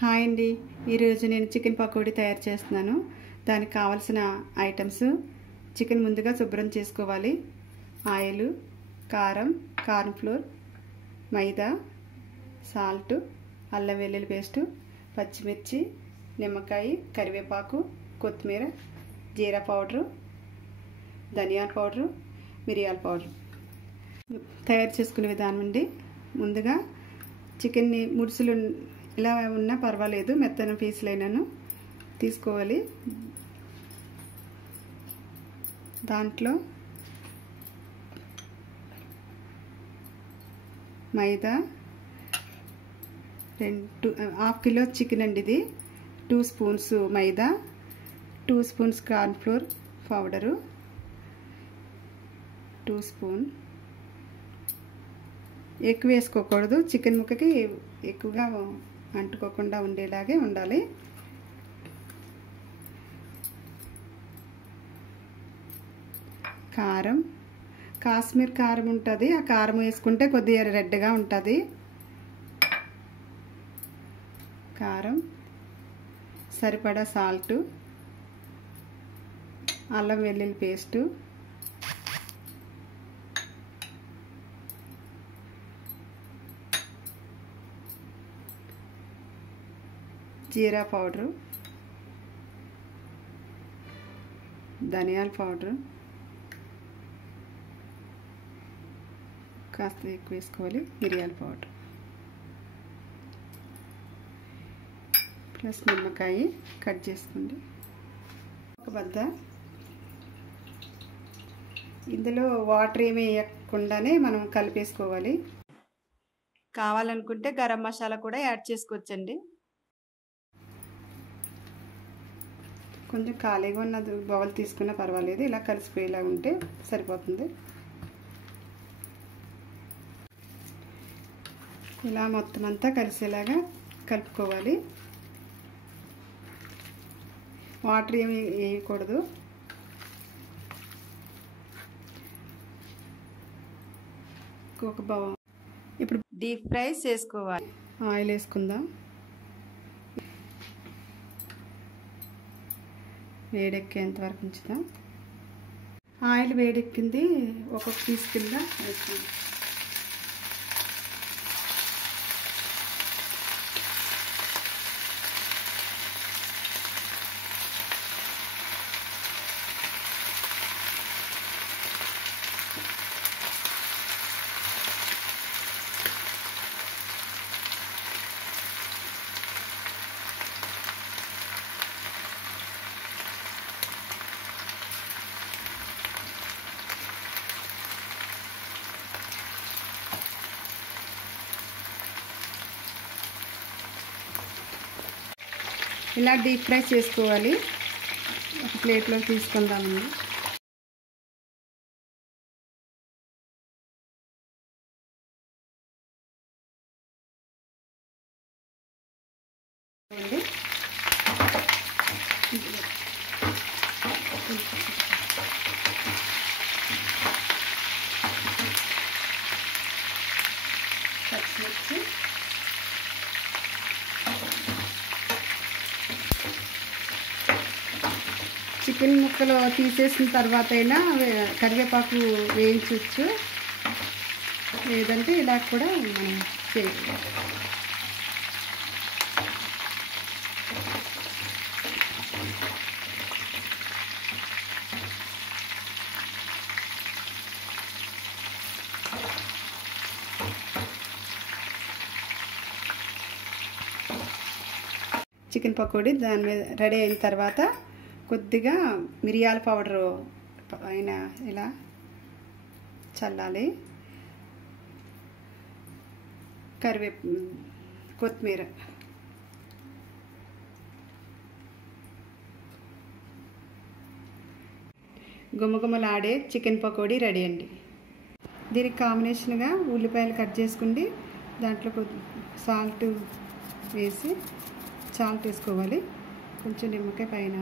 Hi అండి, ఈరోజు నేను చికెన్ పకోడీ తయారు చేస్తున్నాను. దానికి కావాల్సిన ఐటమ్స్: చికెన్ ముందుగా శుభ్రం చేసుకోవాలి, ఆయిల్, కారం, కార్న్ ఫ్లోర్, మైదా, సాల్ట్, అల్లం వెల్లుల్లి పేస్టు, పచ్చిమిర్చి, నిమ్మకాయ, కరివేపాకు, కొత్తిమీర, జీరా పౌడరు, ధనియాల పౌడరు, మిరియాల పౌడరు. తయారు చేసుకునే విధానం అండి: ముందుగా చికెన్ని ముడుసులు ఇలా ఉన్నా పర్వాలేదు, మెత్తన పీసులైనాను తీసుకోవాలి. దాంట్లో మైదా, హాఫ్ కిలో చికెన్ అండి ఇది. 2 స్పూన్స్ మైదా, 2 spoons corn flour powder, 2 spoon. ఎక్కువ వేసుకోకూడదు, చికెన్ ముక్కకి ఎక్కువగా అంటుకోకుండా ఉండేలాగే ఉండాలి. కారం, కాశ్మీర్ కారం ఉంటుంది, ఆ కారం వేసుకుంటే కొద్దిగా రెడ్గా ఉంటుంది. కారం, సరిపడా సాల్టు, అల్లం వెల్లుల్లి పేస్టు, జీరా పౌడరు, ధనియాల పౌడరు కాస్త ఎక్కువ వేసుకోవాలి, మిరియాల పౌడర్ ప్లస్ నిమ్మకాయ కట్ చేసుకోండి ఒక బద్ద. ఇందులో వాటర్ ఏమీ వేయకుండానే మనం కలిపేసుకోవాలి. కావాలనుకుంటే గరం మసాలా కూడా యాడ్ చేసుకోవచ్చండి. కొంచెం ఖాళీగా ఉన్న బౌల్ తీసుకున్నా పర్వాలేదు, ఇలా కలిసిపోయేలా ఉంటే సరిపోతుంది. ఇలా మొత్తం అంతా కలిసేలాగా కలుపుకోవాలి. వాటర్ ఏమి వేయకూడదు. ఒక బౌల్. ఇప్పుడు డీప్ ఫ్రై చేసుకోవాలి. ఆయిల్ వేసుకుందాం. వేడెక్కేంత వరకు ఉంచుదాం. ఆయిల్ వేడెక్కింది, ఒక్కొక్క పీస్ కింద వేసుకుందాం. ఇలా డీప్ ఫ్రై చేసుకోవాలి. ఒక ప్లేట్లో తీసుకుందామండి. పచ్చిమిర్చి, చికెన్ ముక్కలు తీసేసిన తర్వాత అయినా కరివేపాకు వేయించవచ్చు, లేదంటే ఇలా కూడా మనం చేయవచ్చు. చికెన్ పకోడీ దాని మీద రెడీ అయిన తర్వాత కొద్దిగా మిరియాల పౌడరు పైన ఇలా చల్లాలి. కొత్తిమీర, గుమగుమలాడే చికెన్ పకోడీ రెడీ అండి. దీనికి కాంబినేషన్గా ఉల్లిపాయలు కట్ చేసుకోండి. దాంట్లో సాల్ట్ వేసుకోవాలి. కొంచెం నిమ్మకాయ పైన